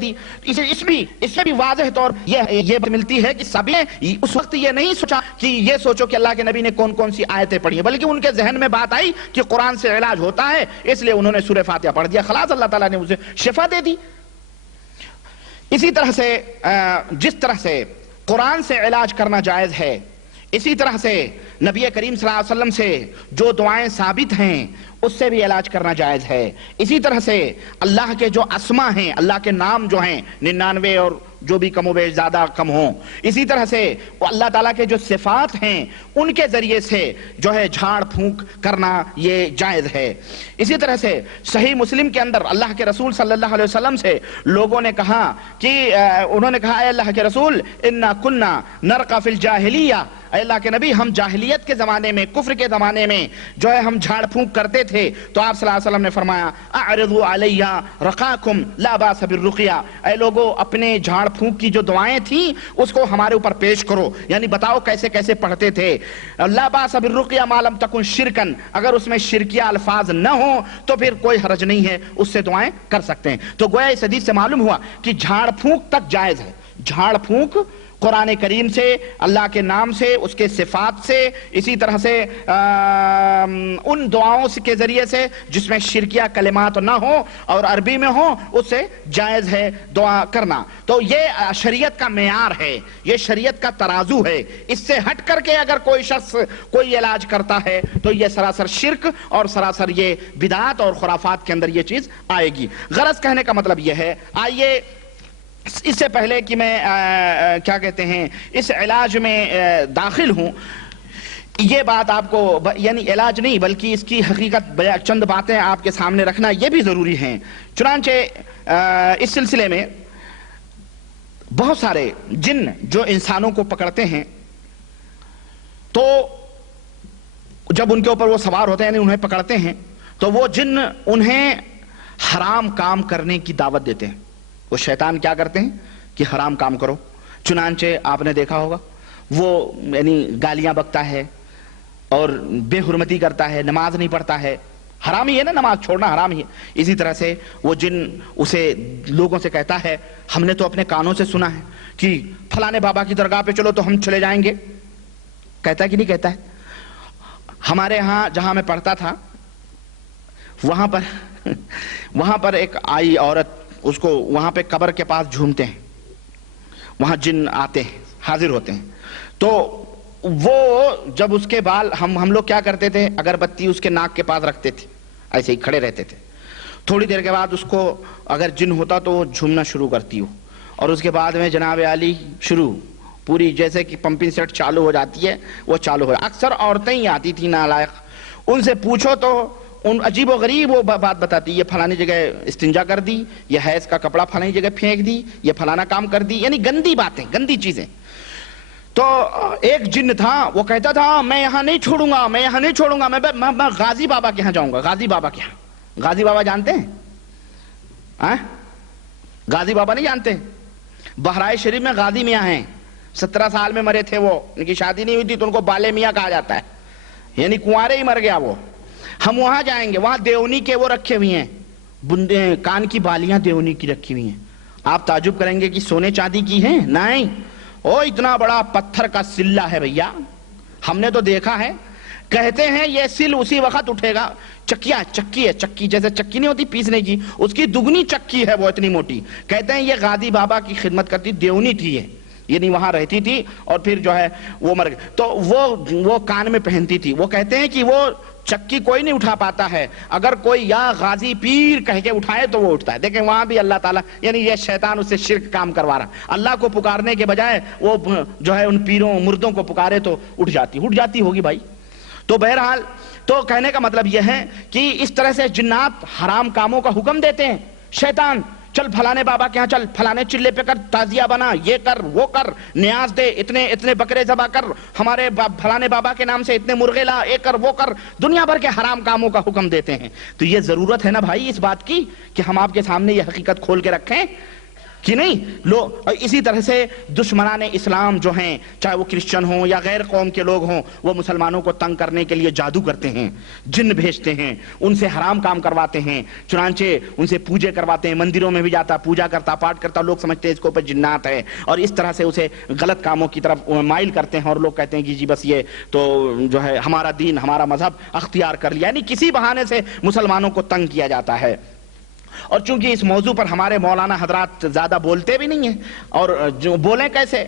دی. اس سے بھی واضح طور یہ ملتی ہے کہ سبھی نے اس وقت یہ نہیں سوچا کہ یہ سوچو کہ اللہ کے نبی نے کون کون سی آیتیں پڑھی ہیں، بلکہ ان کے ذہن میں بات آئی کہ قرآن سے علاج ہوتا ہے، اس لیے انہوں نے سورہ فاتحہ پڑھ دیا، خلاص اللہ تعالیٰ نے اسے شفا دے دی. اسی طرح سے جس طرح سے قرآن سے علاج کرنا جائز ہے، اسی طرح سے نبی کریم صلی اللہ علیہ وسلم سے جو دعائیں ثابت ہیں اس سے بھی علاج کرنا جائز ہے. اسی طرح سے اللہ کے جو اسما ہیں، اللہ کے نام جو ہیں 99 اور جو بھی کم و بیش زیادہ کم ہوں، اسی طرح سے اللہ تعالیٰ کے جو صفات ہیں ان کے ذریعے سے جو ہے جھاڑ پھونک کرنا یہ جائز ہے. اسی طرح سے صحیح مسلم کے اندر اللہ کے رسول صلی اللہ علیہ وسلم سے لوگوں نے کہا کہ انہوں نے کہا اے اللہ کے رسول انا کنا نرقى فی الجاہلیہ، اے اللہ کے نبی ہم جاہلیت کے زمانے میں، کفر کے زمانے میں جو ہے ہم جھاڑ پھونک کرتے تھے. تو آپ صلی اللہ علیہ وسلم نے فرمایا اعرضوا علی رقاکم لا باس بالرقیہ، اے لوگو اپنے جھاڑ پھونک کی جو دعائیں تھیں اس کو ہمارے اوپر پیش کرو، یعنی بتاؤ کیسے کیسے پڑھتے تھے. لا باس بالرقیہ ما لم تکن شرکن، اگر اس میں شرکیہ الفاظ نہ ہوں تو پھر کوئی حرج نہیں ہے، اس سے دعائیں کر سکتے ہیں. تو گویا اس حدیث سے معلوم ہوا کہ جھاڑ پھونک تک جائز ہے. جھاڑ پھونک قرآن کریم سے، اللہ کے نام سے، اس کے صفات سے، اسی طرح سے ان دعاؤں کے ذریعے سے جس میں شرکیہ کلمات نہ ہوں اور عربی میں ہوں، اس سے جائز ہے دعا کرنا. تو یہ شریعت کا معیار ہے، یہ شریعت کا ترازو ہے. اس سے ہٹ کر کے اگر کوئی شخص کوئی علاج کرتا ہے تو یہ سراسر شرک اور سراسر یہ بدعات اور خرافات کے اندر یہ چیز آئے گی. غرض کہنے کا مطلب یہ ہے، آئیے اس سے پہلے کہ میں کیا کہتے ہیں اس علاج میں داخل ہوں، یہ بات آپ کو یعنی علاج نہیں بلکہ اس کی حقیقت چند باتیں آپ کے سامنے رکھنا یہ بھی ضروری ہیں. چنانچہ اس سلسلے میں بہت سارے جن جو انسانوں کو پکڑتے ہیں تو جب ان کے اوپر وہ سوار ہوتے ہیں یعنی انہیں پکڑتے ہیں تو وہ جن انہیں حرام کام کرنے کی دعوت دیتے ہیں. وہ شیطان کیا کرتے ہیں کہ حرام کام کرو. چنانچہ آپ نے دیکھا ہوگا وہ یعنی گالیاں بکتا ہے اور بے حرمتی کرتا ہے، نماز نہیں پڑھتا ہے، حرام ہی ہے نا، نماز چھوڑنا حرام ہی ہے. اسی طرح سے وہ جن اسے لوگوں سے کہتا ہے، ہم نے تو اپنے کانوں سے سنا ہے کہ فلانے بابا کی درگاہ پہ چلو تو ہم چلے جائیں گے. کہتا ہے کہ نہیں کہتا ہے؟ ہمارے ہاں جہاں میں پڑھتا تھا وہاں پر ایک آئی عورت، اس کو وہاں پہ قبر کے پاس جھومتے ہیں، وہاں جن آتے ہیں، حاضر ہوتے ہیں. تو وہ جب اس کے بال ہم لوگ کیا کرتے تھے، اگربتی اس کے ناک کے پاس رکھتے تھے، ایسے ہی کھڑے رہتے تھے. تھوڑی دیر کے بعد اس کو اگر جن ہوتا تو وہ جھومنا شروع کرتی ہو، اور اس کے بعد میں جناب عالی شروع پوری جیسے کہ پمپنگ سیٹ چالو ہو جاتی ہے وہ چالو ہو. اکثر عورتیں ہی آتی تھیں نالائق، ان سے پوچھو تو ان عجیب و غریب وہ بات بتاتی، یہ فلانی جگہ استنجا کر دی، یہ حیض کا کپڑا فلانی جگہ پھینک دی، یہ فلانا کام کر دی، یعنی گندی باتیں، گندی چیزیں. تو ایک جن تھا وہ کہتا تھا میں یہاں نہیں چھوڑوں گا، میں یہاں نہیں چھوڑوں گا، میں غازی بابا کے یہاں جاؤں گا. غازی بابا کے یہاں، غازی بابا جانتے ہیں؟ غازی بابا نہیں جانتے؟ بہرائچ شریف میں غازی میاں ہیں، 17 سال میں مرے تھے وہ، ان کی شادی نہیں ہوئی تھی تو ان کو بالے میاں کہا جاتا ہے، یعنی کنوارے ہی مر گیا وہ. ہم وہاں جائیں گے، وہاں دیونی کے وہ رکھے ہوئے ہیں، بندے کان کی بالیاں دیونی کی رکھی ہوئی ہیں. آپ تعجب کریں گے کہ سونے چاندی کی ہیں؟ نہیں، او اتنا بڑا پتھر کا سلہ ہے بھیا، ہم نے تو دیکھا ہے. کہتے ہیں یہ سل اسی وقت اٹھے گا. چکی ہے، چکی جیسے چکی نہیں ہوتی پیسنے کی، اس کی دگنی چکی ہے وہ اتنی موٹی. کہتے ہیں یہ غازی بابا کی خدمت کرتی دیونی تھی یہ، یعنی وہاں رہتی تھی اور پھر جو ہے وہ مر گئی تو وہ کان میں پہنتی تھی. وہ کہتے ہیں کہ وہ چکی کوئی نہیں اٹھا پاتا ہے، اگر کوئی یا غازی پیر کہہ کے اٹھائے تو وہ اٹھتا ہے. دیکھیں وہاں بھی اللہ تعالیٰ یعنی یہ شیطان اس سے شرک کام کروا رہا. اللہ کو پکارنے کے بجائے وہ جو ہے ان پیروں مردوں کو پکارے تو اٹھ جاتی ہوگی بھائی. تو بہرحال تو کہنے کا مطلب یہ ہے کہ اس طرح سے جنات حرام کاموں کا حکم دیتے ہیں. شیطان چل فلانے بابا کے ہاں چل، فلانے چلے پہ کر تعزیہ بنا، یہ کر وہ کر، نیاز دے، اتنے بکرے ذبح کر، ہمارے فلانے بابا کے نام سے اتنے مرغے لا، یہ کر وہ کر، دنیا بھر کے حرام کاموں کا حکم دیتے ہیں. تو یہ ضرورت ہے نا بھائی اس بات کی کہ ہم آپ کے سامنے یہ حقیقت کھول کے رکھیں کہ نہیں لوگ اسی طرح سے دشمنان اسلام جو ہیں، چاہے وہ کرسچن ہوں یا غیر قوم کے لوگ ہوں، وہ مسلمانوں کو تنگ کرنے کے لیے جادو کرتے ہیں، جن بھیجتے ہیں، ان سے حرام کام کرواتے ہیں، چنانچہ ان سے پوجے کرواتے ہیں، مندروں میں بھی جاتا، پوجا کرتا، پاٹ کرتا، لوگ سمجھتے ہیں اس کے اوپر جنات ہے، اور اس طرح سے اسے غلط کاموں کی طرف مائل کرتے ہیں، اور لوگ کہتے ہیں کہ جی بس یہ تو جو ہے ہمارا دین، ہمارا مذہب اختیار کر لیا، یعنی کسی بہانے سے مسلمانوں کو تنگ کیا جاتا ہے۔ اور چونکہ اس موضوع پر ہمارے مولانا حضرات زیادہ بولتے بھی نہیں ہیں، اور جو بولیں کیسے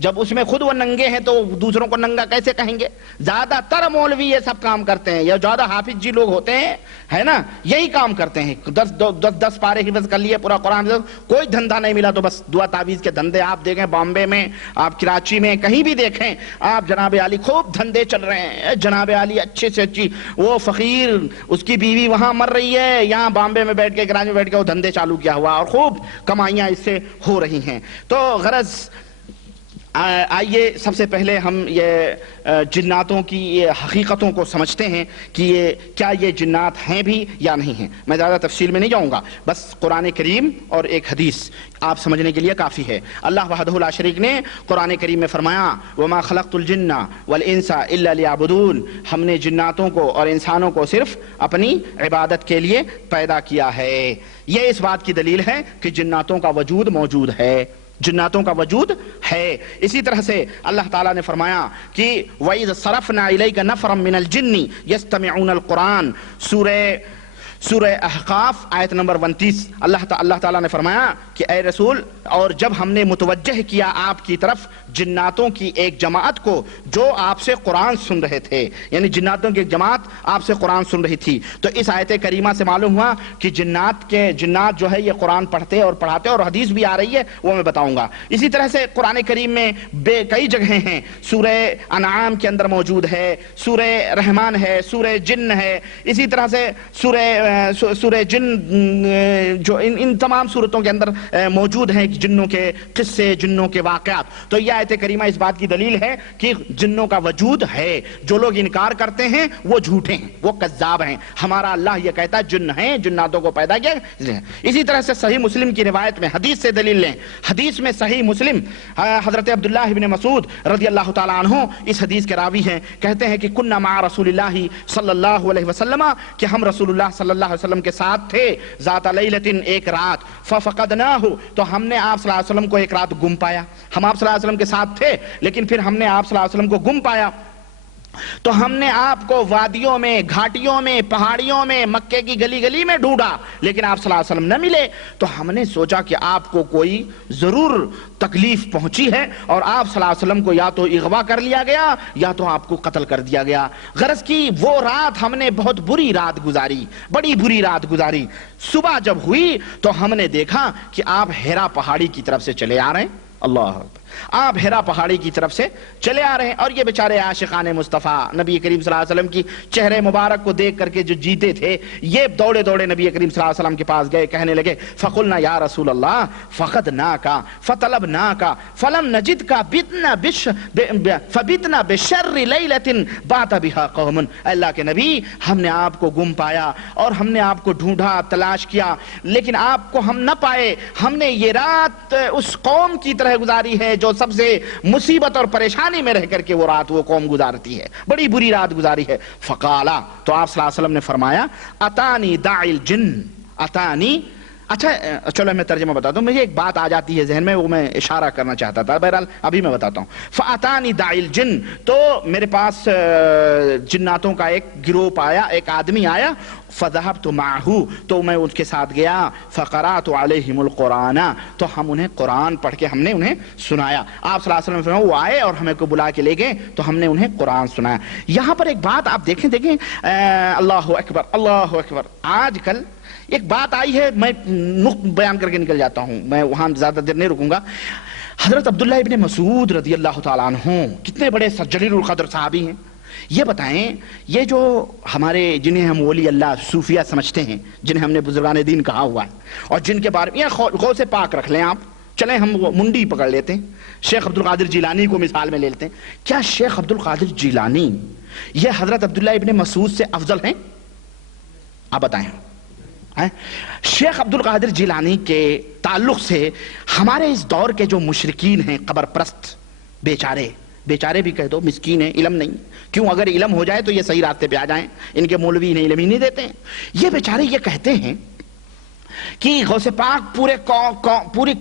جب اس میں خود وہ ننگے ہیں تو دوسروں کو ننگا کیسے کہیں گے؟ زیادہ تر مولوی یہ سب کام کرتے ہیں، یا زیادہ حافظ جی لوگ ہوتے ہیں، ہے نا، یہی کام کرتے ہیں، 10 پارے حفظ کر لیے، پورا قرآن، کوئی دھندا نہیں ملا تو بس دعا تعویذ کے دھندے آپ دیکھیں، بامبے میں، آپ کراچی میں، کہیں بھی دیکھیں آپ، جناب عالی خوب دھندے چل رہے ہیں، جناب عالی اچھے سے اچھی، وہ فقیر اس کی بیوی وہاں مر رہی ہے، یہاں بامبے میں بیٹھ کے، کراچی میں بیٹھ کے وہ دھندے چالو کیا ہوا، اور خوب کمائیاں اس سے ہو رہی ہیں۔ تو غرض آئیے سب سے پہلے ہم یہ جناتوں کی یہ حقیقتوں کو سمجھتے ہیں کہ کیا یہ جنات ہیں بھی یا نہیں ہیں۔ میں زیادہ تفصیل میں نہیں جاؤں گا، بس قرآن کریم اور ایک حدیث آپ سمجھنے کے لیے کافی ہے۔ اللہ وحدہ لا شریک نے قرآن کریم میں فرمایا وَمَا خَلَقْتُ الْجِنَّ وَالْإِنسَ إِلَّا لِيَعْبُدُونَ، ہم نے جناتوں کو اور انسانوں کو صرف اپنی عبادت کے لیے پیدا کیا ہے۔ یہ اس بات کی دلیل ہے کہ جناتوں کا وجود موجود ہے، جناتوں کا وجود ہے۔ اسی طرح سے اللہ تعالیٰ نے فرمایا کہ وَإِذْ صَرَفْنَا إِلَيْكَ نَفْرًا مِّنَ الْجِنِّ يَسْتَمِعُونَ الْقُرْآنَ، سورہ احقاف آیت نمبر 29۔ اللہ تعالیٰ نے فرمایا کہ اے رسول، اور جب ہم نے متوجہ کیا آپ کی طرف جناتوں کی ایک جماعت کو جو آپ سے قرآن سن رہے تھے، یعنی جناتوں کی ایک جماعت آپ سے قرآن سن رہی تھی، تو اس آیت کریمہ سے معلوم ہوا کہ جنات جو ہے یہ قرآن پڑھتے اور پڑھاتے، اور حدیث بھی آ رہی ہے وہ میں بتاؤں گا۔ اسی طرح سے قرآن کریم میں کئی جگہیں ہیں، سورہ انعام کے اندر موجود ہے، سورہ رحمان ہے، سورہ جن ہے، اسی طرح سے سورہ جن، جو ان تمام صورتوں کے اندر موجود ہیں جنوں کے قصے، جنوں کے واقعات۔ تو یہ آیت کریمہ اس بات کی دلیل ہے کہ جنوں کا وجود ہے۔ جو لوگ انکار کرتے ہیں وہ جھوٹے ہیں، وہ کذاب ہیں۔ ہمارا اللہ یہ کہتا ہے جن ہیں، جناتوں کو پیدا کیا۔ اسی طرح سے صحیح مسلم کی روایت میں حدیث سے دلیل لیں، حدیث میں صحیح مسلم حضرت عبداللہ ابن مسعود رضی اللہ تعالیٰ عنہ اس حدیث کے راوی ہیں، کہتے ہیں کہ کننا مع رسول اللہ صلی اللہ علیہ وسلم، کہ ہم رسول اللہ صلی اللہ علیہ وسلم کے ساتھ تھے، ذات لیلۃ، ایک رات، ففقدناہ، تو ہم نے آپ صلی اللہ علیہ وسلم کو ایک رات گم پایا۔ ہم آپ صلی اللہ علیہ وسلم کے ساتھ تھے لیکن پھر ہم نے آپ صلی اللہ علیہ وسلم کو گم پایا، تو ہم نے آپ کو وادیوں میں، گھاٹیوں میں، پہاڑیوں میں، مکے کی گلی گلی میں ڈھونڈا لیکن آپ صلی اللہ علیہ وسلم نہ ملے، تو ہم نے سوچا کہ آپ کو کوئی ضرور تکلیف پہنچی ہے اور آپ صلی اللہ علیہ وسلم کو یا تو اغوا کر لیا گیا یا تو آپ کو قتل کر دیا گیا۔ غرض کی وہ رات ہم نے بہت بری رات گزاری، بڑی بری رات گزاری۔ صبح جب ہوئی تو ہم نے دیکھا کہ آپ ہیرا پہاڑی کی طرف سے چلے آ رہے ہیں، اللہ اکبر، آپ ہیرا پہاڑی کی طرف سے چلے آ رہے ہیں، اور یہ بیچارے عاشقان مصطفیٰ نبی کریم صلی اللہ علیہ وسلم کی چہرے مبارک کو دیکھ کر کے جو جیتے تھے، یہ دوڑے دوڑے نبی کریم صلی اللہ علیہ وسلم کے پاس گئے، کہنے لگے فقلنا یا رسول اللہ فقدناک فطلبناک فلم نجدک فبتنا بشر لیلۃ بات بها قوم، اللہ کے نبی ہم نے آپ کو گم پایا اور ہم نے آپ کو ڈھونڈا، تلاش کیا، لیکن آپ کو ہم نہ پائے، ہم نے یہ رات اس قوم کی طرح گزاری ہے جو سب سے مصیبت اور پریشانی میں رہ کر کے وہ رات وہ قوم گزارتی ہے، بڑی بری رات گزاری ہے۔ فقالا، تو آپ صلی اللہ علیہ وسلم نے فرمایا اتانی داعی الجن، اتانی، اچھا چلو میں ترجمہ بتاتا ہوں، مجھے ایک بات آ جاتی ہے ذہن میں، وہ میں اشارہ کرنا چاہتا تھا، بہرحال ابھی میں بتاتا ہوں۔ فاتانی داعی الجن، تو میرے پاس جناتوں کا ایک گروپ آیا، ایک آدمی آیا، فذهبت معه، تو میں اس کے ساتھ گیا، فقرات علیہم القرآن، تو ہم انہیں قرآن پڑھ کے ہم نے انہیں سنایا۔ آپ صلی اللہ علیہ وسلم وہ آئے اور ہمیں کو بلا کے لے گئے تو ہم نے انہیں قرآن سنایا۔ یہاں پر ایک بات آپ دیکھیں اللہ اکبر، اللہ اکبر، آج کل ایک بات آئی ہے، میں نقط بیان کر کے نکل جاتا ہوں، میں وہاں زیادہ دیر نہیں رکوں گا۔ حضرت عبداللہ ابن مسعود رضی اللہ تعالیٰ عنہ کتنے بڑے جلیل القدر صحابی ہیں، یہ بتائیں، یہ جو ہمارے جنہیں ہم ولی اللہ صوفیہ سمجھتے ہیں، جنہیں ہم نے بزرگان دین کہا ہوا ہے، اور جن کے بارے میں غوث پاک رکھ لیں آپ، چلیں ہم وہ منڈی پکڑ لیتے ہیں، شیخ عبد القادر جیلانی کو مثال میں لے لیتے ہیں، کیا شیخ عبد القادر جیلانی یہ حضرت عبداللہ ابن مسعود سے افضل ہیں؟ آپ بتائیں، شیخ عبد القادر جیلانی کے تعلق سے ہمارے اس دور کے جو مشرکین ہیں قبر پرست، بیچارے بھی کہہ دو، مسکین ہیں، علم نہیں، کیوں اگر علم ہو جائے تو یہ صحیح راستے پہ آ جائیں، ان کے مولوی انہیں علم ہی نہیں دیتے ہیں۔ یہ بیچارے یہ کہتے ہیں کہ غوث پاک پوری